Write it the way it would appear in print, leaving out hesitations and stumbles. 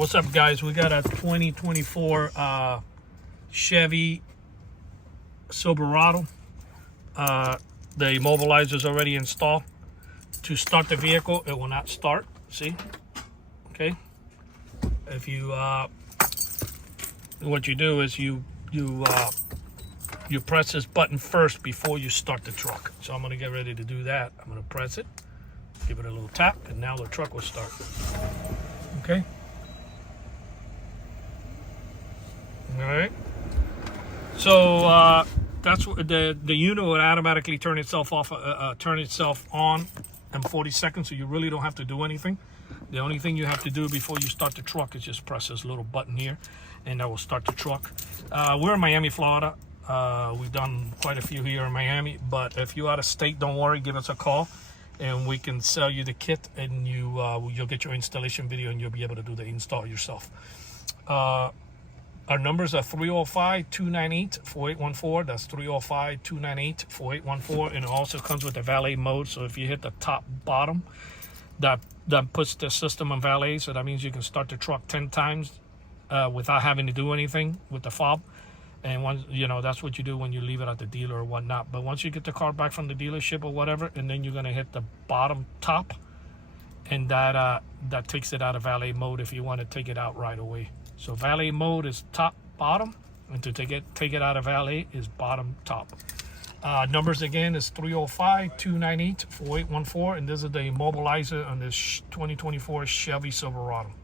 What's up, guys? We got a 2024 Chevy Silverado. The immobilizer is already installed. To start the vehicle, it will not start. See? Okay. If you what you do is you press this button first before you start the truck. So I'm gonna get ready to do that. I'm gonna press it, give it a little tap, and now the truck will start. Okay. All right. So that's what the unit would automatically turn itself off, turn itself on in 40 seconds. So you really don't have to do anything. The only thing you have to do before you start the truck is just press this little button here, and that will start the truck. We're in Miami, Florida. We've done quite a few here in Miami, but if you're out of state, don't worry, give us a call and we can sell you the kit, and you'll get your installation video and you'll be able to do the install yourself. Our numbers are 305-298-4814. That's 305-298-4814. And it also comes with the valet mode. So if you hit the top bottom, that puts the system on valet. So that means you can start the truck 10 times without having to do anything with the fob. And once, that's what you do when you leave it at the dealer or whatnot. But once you get the car back from the dealership or whatever, and then you're going to hit the bottom top, and that takes it out of valet mode if you want to take it out right away. So valet mode is top bottom, and to take it out of valet is bottom top. Numbers again is 305-298-4814, and this is the immobilizer on this 2024 Chevy Silverado.